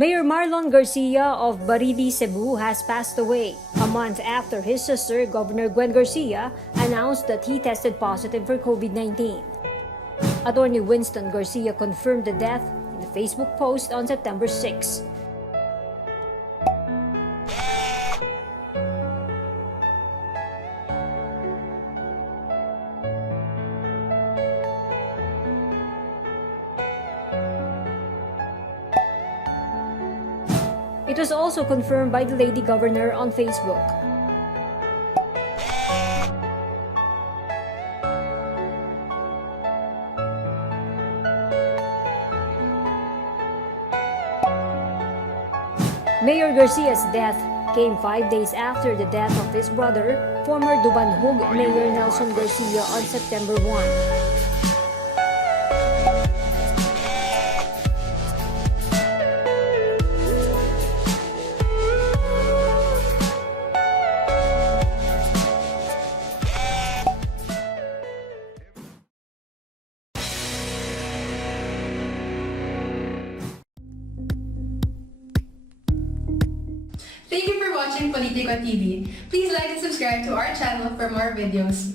Mayor Marlon Garcia of Barili, Cebu has passed away a month after his sister, Governor Gwen Garcia, announced that he tested positive for COVID-19. Attorney Winston Garcia confirmed the death in a Facebook post on September 6. It was also confirmed by the Lady Governor on Facebook. Mayor Garcia's death came 5 days after the death of his brother, former Dumanjug Mayor Nelson Garcia, on September 1. Thank you for watching Politiko TV. Please like and subscribe to our channel for more videos.